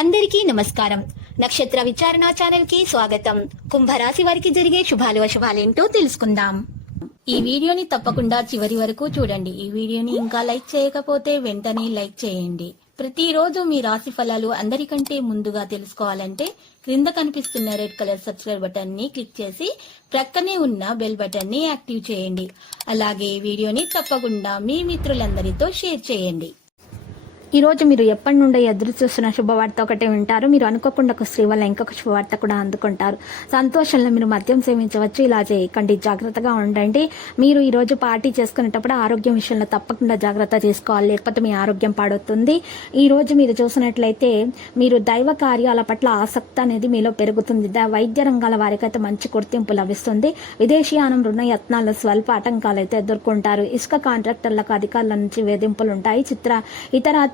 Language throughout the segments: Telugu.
అందరికీ నమస్కారం. నక్షత్ర విచారణ ఛానల్ కి స్వాగతం. కుంభరాశి వారికి జరిగే శుభాలు అశుభాలేంటో తెలుసుకుందాం. ఈ వీడియోని తప్పకుండా చివరి వరకు చూడండి. ఈ వీడియోని ఇంకా లైక్ చేయకపోతే వెంటనే లైక్ చేయండి. ప్రతిరోజు మీ రాశి ఫలాలు అందరికంటే ముందుగా తెలుసుకోవాలంటే క్రింద కనిపిస్తున్న రెడ్ కలర్ సబ్స్క్రైబ్ బటన్ ని క్లిక్ చేసి ప్రక్కనే ఉన్న బెల్ బటన్ ని యాక్టివ్ చేయండి. అలాగే ఈ వీడియోని తప్పకుండా మీ మిత్రులందరితో షేర్ చేయండి. ఈ రోజు మీరు ఎప్పటి నుండి ఎదురు చూస్తున్న శుభవార్త ఒకటే వింటారు. మీరు అనుకోకుండా ఒక స్త్రీ వల్ల ఇంకొక శుభవార్త కూడా అందుకుంటారు. సంతోషంలో మీరు మద్యం సేవించవచ్చు. ఇలా చేయకండి, జాగ్రత్తగా ఉండండి. మీరు ఈ రోజు పార్టీ చేసుకునేటప్పుడు ఆరోగ్యం విషయంలో తప్పకుండా జాగ్రత్త తీసుకోవాలి, లేకపోతే మీ ఆరోగ్యం పాడవుతుంది. ఈ రోజు మీరు చూసినట్లయితే మీరు దైవ కార్యాల పట్ల ఆసక్తి అనేది మీలో పెరుగుతుంది. వైద్య రంగాల వారికైతే మంచి గుర్తింపు లభిస్తుంది. విదేశీయానం రుణ యత్నాల్లో స్వల్ప ఆటంకాలు అయితే ఎదుర్కొంటారు. ఇసుక కాంట్రాక్టర్లకు అధికారుల నుంచి వేధింపులు ఉంటాయి.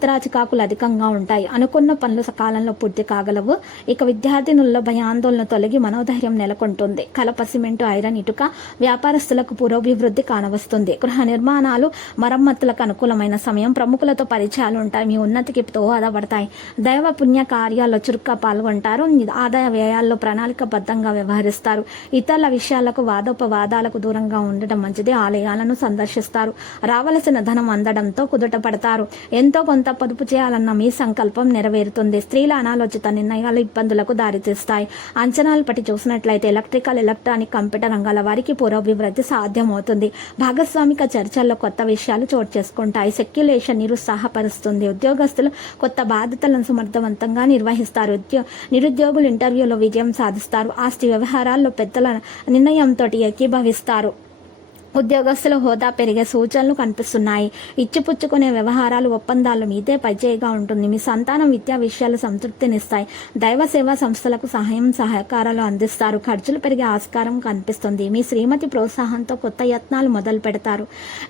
ఇతర చికాకులు అధికంగా ఉంటాయి. అనుకున్న పనులు సకాలంలో పూర్తి కాగలవు. ఇక విద్యార్థినుల్లో భయాందోళన తొలగి మనోధైర్యం నెలకొంటుంది. కలప, సిమెంటు, ఐరన్, ఇటుక వ్యాపారస్తులకు పురోభివృద్ధి కానవస్తుంది. గృహ నిర్మాణాలు, మరమ్మతులకు అనుకూలమైన సమయం. ప్రముఖులతో పరిచయాలు ఉంటాయి. మీ ఉన్నతికి దోహదపడతాయి. దైవ పుణ్య కార్యాల్లో చురుగ్గా పాల్గొంటారు. ఆదాయ వ్యయాల్లో ప్రణాళికబద్ధంగా వ్యవహరిస్తారు. ఇతరుల విషయాలకు వాదోపవాదాలకు దూరంగా ఉండడం మంచిది. ఆలయాలను సందర్శిస్తారు. రావలసిన ధనం అందడంతో కుదుట పడతారు. ఎంతో కొంత పొదుపు చేయాలన్న మీ సంకల్పం నెరవేరుతుంది. స్త్రీల అనాలోచిత నిర్ణయాలు ఇబ్బందులకు దారితీస్తాయి. అంచనాలు పట్టి చూసినట్లయితే ఎలక్ట్రికల్, ఎలక్ట్రానిక్, కంప్యూటర్ రంగాల వారికి పురోభివృద్ధి సాధ్యమవుతుంది. భాగస్వామిక చర్చల్లో కొత్త విషయాలు చోటు చేసుకుంటాయి. సెక్యులేషన్ నిరుత్సాహపరుస్తుంది. ఉద్యోగస్తులు కొత్త బాధ్యతలను సమర్థవంతంగా నిర్వహిస్తారు. నిరుద్యోగులు ఇంటర్వ్యూలో విజయం సాధిస్తారు. ఆస్తి వ్యవహారాల్లో పెద్దల నిర్ణయంతో ఏకీభవిస్తారు. ఉద్యోగస్తుల హోదా పెరిగే సూచనలు కనిపిస్తున్నాయి. ఇచ్చిపుచ్చుకునే వ్యవహారాలు, ఒప్పందాలు మీదే పైచేయిగా ఉంటుంది. మీ సంతానం విద్యా విషయాలు సంతృప్తినిస్తాయి. దైవ సేవా సంస్థలకు సహకారాలు అందిస్తారు. ఖర్చులు పెరిగే ఆస్కారం కనిపిస్తుంది. మీ శ్రీమతి ప్రోత్సాహంతో కొత్త యత్నాలు మొదలు పెడతారు.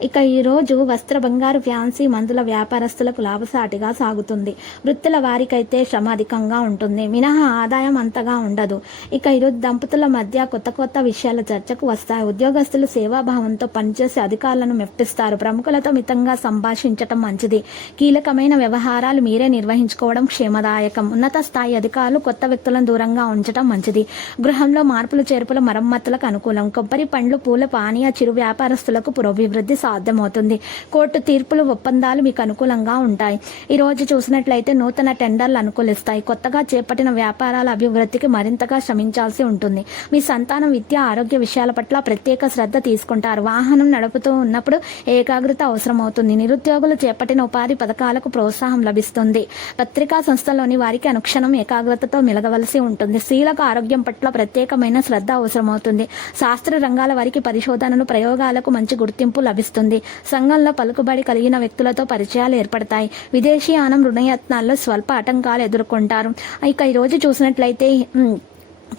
ఇక ఈరోజు వస్త్ర, బంగారు, ఫ్యాన్సీ, మందుల వ్యాపారస్తులకు లాభసాటిగా సాగుతుంది. వృత్తుల వారికైతే శ్రమ అధికంగా ఉంటుంది. మినహా ఆదాయం అంతగా ఉండదు. ఇక ఈరోజు దంపతుల మధ్య కొత్త విషయాల చర్చకు వస్తాయి. ఉద్యోగస్తులు సేవాభావం పనిచేసే అధికారులను మెప్పిస్తారు. ప్రముఖులతో మితంగా సంభాషించటం మంచిది. కీలకమైన వ్యవహారాలు మీరే నిర్వహించుకోవడం క్షేమదాయకం. ఉన్నత స్థాయి అధికారులు కొత్త వ్యక్తులను దూరంగా ఉంచడం మంచిది. గృహంలో మార్పులు చేర్పులు, మరమ్మతులకు అనుకూలం. కొబ్బరి, పండ్లు, పూల, పానీయ, చిరు వ్యాపారస్తులకు పురోభివృద్ధి సాధ్యమవుతుంది. కోర్టు తీర్పులు, ఒప్పందాలు మీకు అనుకూలంగా ఉంటాయి. ఈ రోజు చూసినట్లయితే నూతన టెండర్లు అనుకూలిస్తాయి. కొత్తగా చేపట్టిన వ్యాపారాల అభివృద్ధికి మరింతగా శ్రమించాల్సి ఉంటుంది. మీ సంతానం విద్య, ఆరోగ్య విషయాల పట్ల ప్రత్యేక శ్రద్ధ తీసుకుంటారు. వాహనం నడుపుతూ ఉన్నప్పుడు ఏకాగ్రత అవసరమవుతుంది. నిరుద్యోగులు చేపట్టిన ఉపాధి పథకాలకు ప్రోత్సాహం లభిస్తుంది. పత్రికా సంస్థలోని వారికి అనుక్షణం ఏకాగ్రతతో మెలగవలసి ఉంటుంది. స్త్రీలకు ఆరోగ్యం పట్ల ప్రత్యేకమైన శ్రద్ధ అవసరమవుతుంది. శాస్త్ర రంగాల వారికి పరిశోధనలు, ప్రయోగాలకు మంచి గుర్తింపు లభిస్తుంది. సంఘంలో పలుకుబడి కలిగిన వ్యక్తులతో పరిచయాలు ఏర్పడతాయి. విదేశీయానం రుణయత్నాల్లో స్వల్ప ఆటంకాలు ఎదుర్కొంటారు. ఇక ఈరోజు చూసినట్లయితే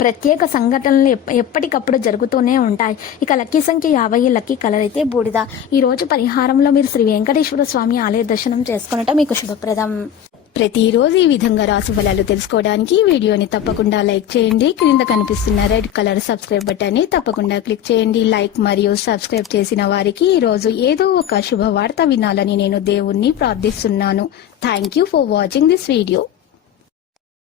ప్రత్యేక సంఘటనలు ఎప్పటికప్పుడు జరుగుతూనే ఉంటాయి. ఇక లక్కీ సంఖ్య 50, లక్కీ కలర్ అయితే బూడిద. ఈ రోజు పరిహారంలో మీరు శ్రీ వెంకటేశ్వర స్వామి ఆలయ దర్శనం చేసుకున్నట్టు మీకు శుభప్రదం. ప్రతిరోజు ఈ విధంగా రాశి ఫలాలు తెలుసుకోవడానికి వీడియోని తప్పకుండా లైక్ చేయండి. క్రింద కనిపిస్తున్న రెడ్ కలర్ సబ్స్క్రైబ్ బటన్ ని తప్పకుండా క్లిక్ చేయండి. లైక్ మరియు సబ్స్క్రైబ్ చేసిన వారికి ఈ రోజు ఏదో ఒక శుభవార్త వినాలని నేను దేవుణ్ణి ప్రార్థిస్తున్నాను. Thank you for watching this video.